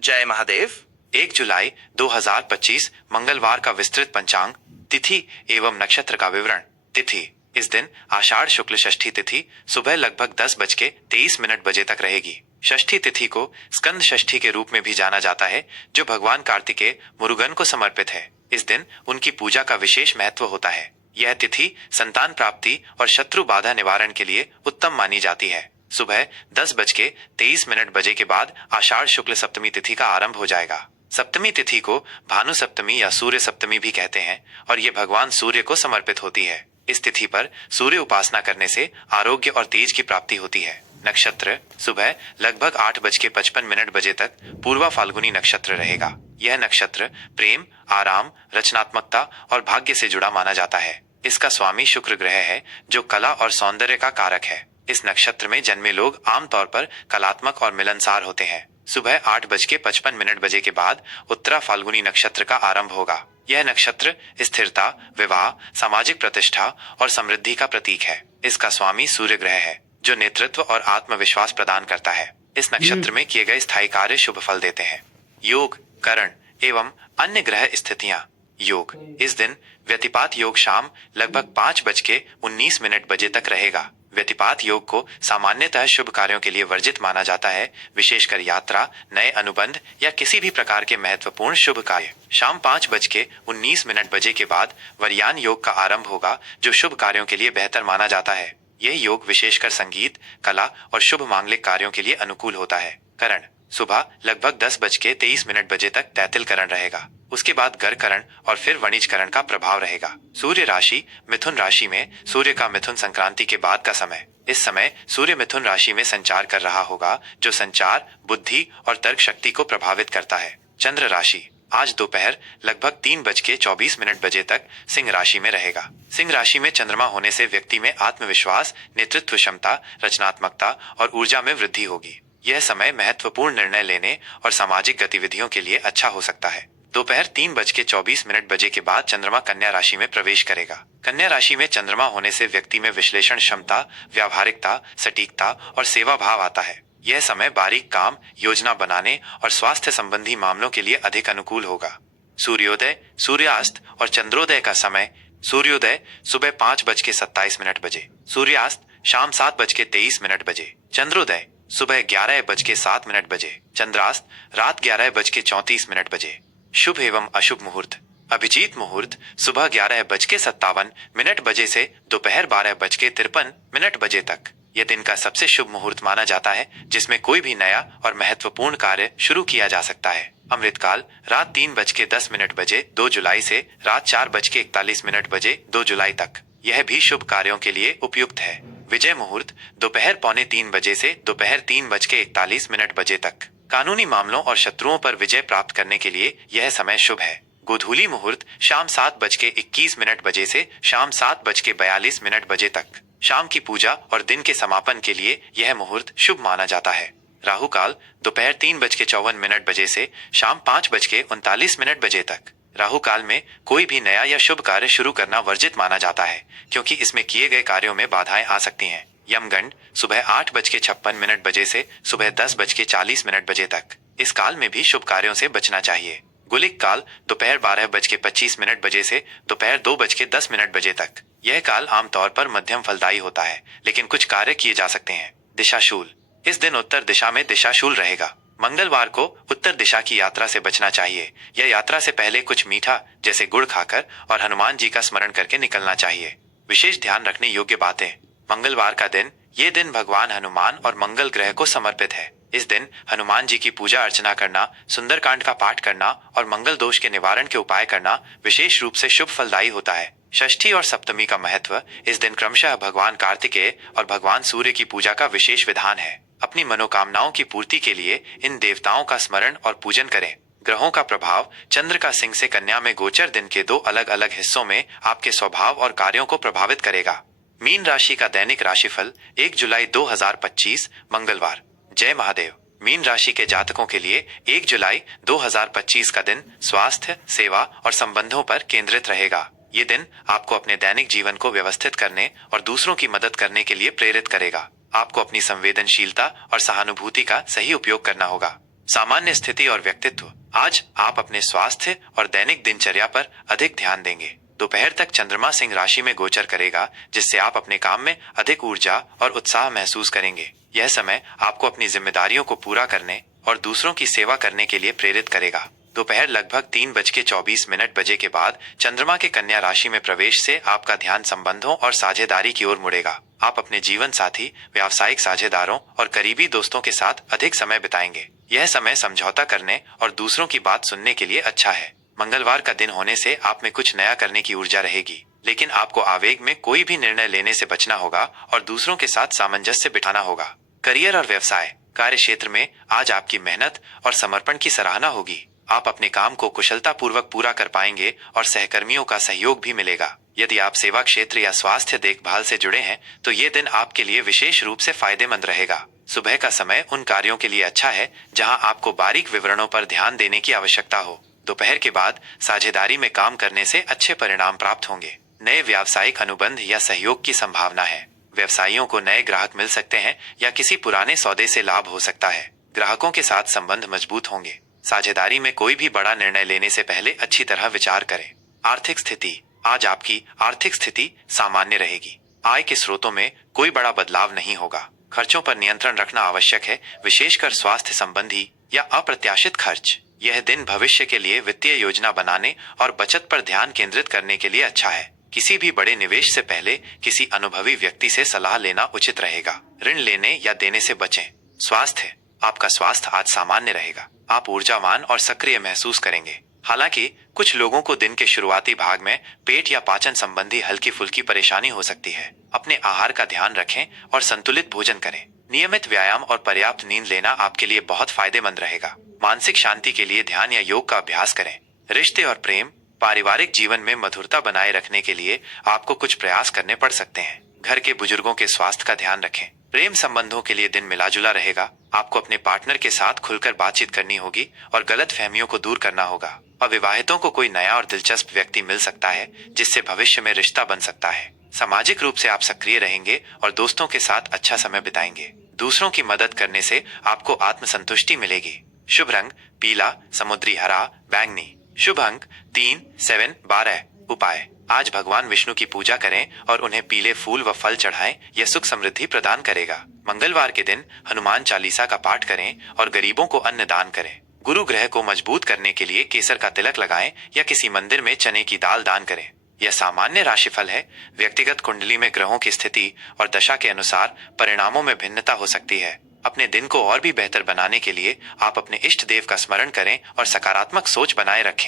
जय महादेव। 1 जुलाई 2025 मंगलवार का विस्तृत पंचांग, तिथि एवं नक्षत्र का विवरण। तिथि, इस दिन आषाढ़ शुक्ल षष्ठी तिथि सुबह लगभग 10:23 बजे तक रहेगी। षष्ठी तिथि को स्कंद षष्ठी के रूप में भी जाना जाता है, जो भगवान कार्तिकेय मुरुगन को समर्पित है। इस दिन उनकी पूजा का विशेष महत्व होता है। यह तिथि संतान प्राप्ति और शत्रु बाधा निवारण के लिए उत्तम मानी जाती है। सुबह 10:23 बजे के बाद आषाढ़ शुक्ल सप्तमी तिथि का आरंभ हो जाएगा। सप्तमी तिथि को भानु सप्तमी या सूर्य सप्तमी भी कहते हैं और ये भगवान सूर्य को समर्पित होती है। इस तिथि पर सूर्य उपासना करने से आरोग्य और तेज की प्राप्ति होती है। नक्षत्र, सुबह लगभग 8:55 बजे तक पूर्वा फाल्गुनी नक्षत्र रहेगा। यह नक्षत्र प्रेम, आराम, रचनात्मकता और भाग्य से जुड़ा माना जाता है। इसका स्वामी शुक्र ग्रह है, जो कला और सौंदर्य का कारक है। इस नक्षत्र में जन्मे लोग आमतौर पर कलात्मक और मिलनसार होते हैं। सुबह 8:55 बजे के बाद उत्तरा फाल्गुनी नक्षत्र का आरंभ होगा। यह नक्षत्र स्थिरता, विवाह, सामाजिक प्रतिष्ठा और समृद्धि का प्रतीक है। इसका स्वामी सूर्य ग्रह है, जो नेतृत्व और आत्मविश्वास प्रदान करता है। इस नक्षत्र में किए गए स्थायी कार्य शुभ फल देते हैं। योग, करण एवं अन्य ग्रह स्थितियां। योग, इस दिन व्यतिपात योग शाम लगभग 5:19 बजे तक रहेगा। व्यतिपात योग को सामान्यतः शुभ कार्यों के लिए वर्जित माना जाता है, विशेषकर यात्रा, नए अनुबंध या किसी भी प्रकार के महत्वपूर्ण शुभ कार्य। शाम 5:19 बजे के बाद वरयान योग का आरंभ होगा, जो शुभ कार्यों के लिए बेहतर माना जाता है। यह योग विशेषकर संगीत, कला और शुभ मांगलिक कार्यों के लिए अनुकूल होता है। करण, सुबह लगभग 10:23 बजे तक तैतिल करण रहेगा। उसके बाद गर करण और फिर वणिज करण का प्रभाव रहेगा। सूर्य राशि मिथुन राशि में, सूर्य का मिथुन संक्रांति के बाद का समय। इस समय सूर्य मिथुन राशि में संचार कर रहा होगा, जो संचार, बुद्धि और तर्क शक्ति को प्रभावित करता है। चंद्र राशि आज दोपहर लगभग 3:24 बजे तक सिंह राशि में रहेगा। सिंह राशि में चंद्रमा होने से व्यक्ति में आत्मविश्वास, नेतृत्व क्षमता, रचनात्मकता और ऊर्जा में वृद्धि होगी। यह समय महत्वपूर्ण निर्णय लेने और सामाजिक गतिविधियों के लिए अच्छा हो सकता है। दोपहर 3:24 बजे के बाद चंद्रमा कन्या राशि में प्रवेश करेगा। कन्या राशि में चंद्रमा होने से व्यक्ति में विश्लेषण क्षमता, व्यावहारिकता, सटीकता और सेवा भाव आता है। यह समय बारीक काम, योजना बनाने और स्वास्थ्य संबंधी मामलों के लिए अधिक अनुकूल होगा। सूर्योदय, सूर्यास्त और चंद्रोदय का समय। सूर्योदय सुबह 5:27 बजे, सूर्यास्त शाम 7:23 बजे, चंद्रोदय सुबह 11:07 बजे, चंद्रास्त रात 11:34 बजे। शुभ एवं अशुभ मुहूर्त। अभिजीत मुहूर्त सुबह 11:57 बजे से दोपहर 12:53 बजे तक। यह दिन का सबसे शुभ मुहूर्त माना जाता है, जिसमें कोई भी नया और महत्वपूर्ण कार्य शुरू किया जा सकता है। अमृतकाल रात 3:10 बजे 2 जुलाई से रात 4:41 बजे 2 जुलाई तक। यह भी शुभ कार्यों के लिए उपयुक्त है। विजय मुहूर्त दोपहर 2:45 बजे से दोपहर 3:41 बजे तक। कानूनी मामलों और शत्रुओं पर विजय प्राप्त करने के लिए यह समय शुभ है। गोधूली मुहूर्त शाम 7:21 बजे से शाम 7:42 बजे तक। शाम की पूजा और दिन के समापन के लिए यह मुहूर्त शुभ माना जाता है। राहु काल दोपहर 3:54 बजे से शाम 5:39 बजे तक। राहु काल में कोई भी नया या शुभ कार्य शुरू करना वर्जित माना जाता है, क्योंकि इसमें किए गए कार्यों में बाधाएं आ सकती हैं। यमगंड सुबह 8:56 बजे से सुबह 10:40 बजे तक। इस काल में भी शुभ कार्यों से बचना चाहिए। गुलिक काल दोपहर 12:25 बजे से दोपहर 2:10 बजे तक। यह काल आमतौर पर मध्यम फलदायी होता है, लेकिन कुछ कार्य किए जा सकते हैं। दिशाशूल, इस दिन उत्तर दिशा में दिशाशूल रहेगा। मंगलवार को उत्तर दिशा की यात्रा से बचना चाहिए। यह यात्रा से पहले कुछ मीठा जैसे गुड़ खाकर और हनुमान जी का स्मरण करके निकलना चाहिए। विशेष ध्यान रखने योग्य बातें। मंगलवार का दिन, ये दिन भगवान हनुमान और मंगल ग्रह को समर्पित है। इस दिन हनुमान जी की पूजा अर्चना करना, सुंदरकांड का पाठ करना और मंगल दोष के निवारण के उपाय करना विशेष रूप से शुभ फलदायी होता है। षष्ठी और सप्तमी का महत्व। इस दिन क्रमशः भगवान कार्तिकेय और भगवान सूर्य की पूजा का विशेष विधान है। अपनी मनोकामनाओं की पूर्ति के लिए इन देवताओं का स्मरण और पूजन करें। ग्रहों का प्रभाव। चंद्र का सिंह से कन्या में गोचर दिन के 2 अलग अलग हिस्सों में आपके स्वभाव और कार्यों को प्रभावित करेगा। मीन राशि का दैनिक राशिफल 1 जुलाई 2025 मंगलवार। जय महादेव। मीन राशि के जातकों के लिए 1 जुलाई 2025 का दिन स्वास्थ्य, सेवा और संबंधों पर केंद्रित रहेगा। ये दिन आपको अपने दैनिक जीवन को व्यवस्थित करने और दूसरों की मदद करने के लिए प्रेरित करेगा। आपको अपनी संवेदनशीलता और सहानुभूति का सही उपयोग करना होगा। सामान्य स्थिति और व्यक्तित्व। आज आप अपने स्वास्थ्य और दैनिक दिनचर्या पर अधिक ध्यान देंगे। दोपहर तक चंद्रमा सिंह राशि में गोचर करेगा, जिससे आप अपने काम में अधिक ऊर्जा और उत्साह महसूस करेंगे। यह समय आपको अपनी जिम्मेदारियों को पूरा करने और दूसरों की सेवा करने के लिए प्रेरित करेगा। दोपहर लगभग 3:24 बजे के बाद चंद्रमा के कन्या राशि में प्रवेश से आपका ध्यान संबंधों और साझेदारी की ओर मुड़ेगा। आप अपने जीवन साथी, व्यावसायिक साझेदारों और करीबी दोस्तों के साथ अधिक समय बिताएंगे। यह समय समझौता करने और दूसरों की बात सुनने के लिए अच्छा है। मंगलवार का दिन होने से आप में कुछ नया करने की ऊर्जा रहेगी, लेकिन आपको आवेग में कोई भी निर्णय लेने से बचना होगा और दूसरों के साथ सामंजस्य बिठाना होगा। करियर और व्यवसाय। कार्य क्षेत्र में आज आपकी मेहनत और समर्पण की सराहना होगी। आप अपने काम को कुशलता पूर्वक पूरा कर पाएंगे और सहकर्मियों का सहयोग भी मिलेगा। यदि आप सेवा क्षेत्र या स्वास्थ्य देखभाल से जुड़े हैं तो ये दिन आपके लिए विशेष रूप से फायदेमंद रहेगा। सुबह का समय उन कार्यों के लिए अच्छा है जहां आपको बारीक विवरणों पर ध्यान देने की आवश्यकता हो। दोपहर के बाद साझेदारी में काम करने से अच्छे परिणाम प्राप्त होंगे। नए व्यावसायिक अनुबंध या सहयोग की संभावना है। व्यवसायियों को नए ग्राहक मिल सकते हैं या किसी पुराने सौदे से लाभ हो सकता है। ग्राहकों के साथ संबंध मजबूत होंगे। साझेदारी में कोई भी बड़ा निर्णय लेने से पहले अच्छी तरह विचार करें। आर्थिक स्थिति। आज आपकी आर्थिक स्थिति सामान्य रहेगी। आय के स्रोतों में कोई बड़ा बदलाव नहीं होगा। खर्चों पर नियंत्रण रखना आवश्यक है, विशेषकर स्वास्थ्य संबंधी या अप्रत्याशित खर्च। यह दिन भविष्य के लिए वित्तीय योजना बनाने और बचत पर ध्यान केंद्रित करने के लिए अच्छा है। किसी भी बड़े निवेश से पहले किसी अनुभवी व्यक्ति से सलाह लेना उचित रहेगा। ऋण लेने या देने से बचें। स्वास्थ्य। आपका स्वास्थ्य आज सामान्य रहेगा। आप ऊर्जावान और सक्रिय महसूस करेंगे। हालांकि कुछ लोगों को दिन के शुरुआती भाग में पेट या पाचन संबंधी हल्की फुल्की परेशानी हो सकती है। अपने आहार का ध्यान रखें और संतुलित भोजन करें। नियमित व्यायाम और पर्याप्त नींद लेना आपके लिए बहुत फायदेमंद रहेगा। मानसिक शांति के लिए ध्यान या योग का अभ्यास करें। रिश्ते और प्रेम। पारिवारिक जीवन में मधुरता बनाए रखने के लिए आपको कुछ प्रयास करने पड़ सकते हैं। घर के बुजुर्गों के स्वास्थ्य का ध्यान रखें। प्रेम संबंधों के लिए दिन मिलाजुला रहेगा। आपको अपने पार्टनर के साथ खुलकर बातचीत करनी होगी और गलत फहमियों को दूर करना होगा। अविवाहितों को कोई नया और दिलचस्प व्यक्ति मिल सकता है, जिससे भविष्य में रिश्ता बन सकता है। सामाजिक रूप से आप सक्रिय रहेंगे और दोस्तों के साथ अच्छा समय बिताएंगे। दूसरों की मदद करने से आपको आत्मसंतुष्टि मिलेगी। शुभ रंग पीला, समुद्री हरा, बैंगनी। शुभ अंक 3, 7, 12। उपाय। आज भगवान विष्णु की पूजा करें और उन्हें पीले फूल व फल चढ़ाएं। यह सुख समृद्धि प्रदान करेगा। मंगलवार के दिन हनुमान चालीसा का पाठ करें और गरीबों को अन्न दान करें। गुरु ग्रह को मजबूत करने के लिए केसर का तिलक लगाएं या किसी मंदिर में चने की दाल दान करें। यह सामान्य राशिफल है। व्यक्तिगत कुंडली में ग्रहों की स्थिति और दशा के अनुसार परिणामों में भिन्नता हो सकती है। अपने दिन को और भी बेहतर बनाने के लिए आप अपने इष्ट देव का स्मरण करें और सकारात्मक सोच बनाए रखें।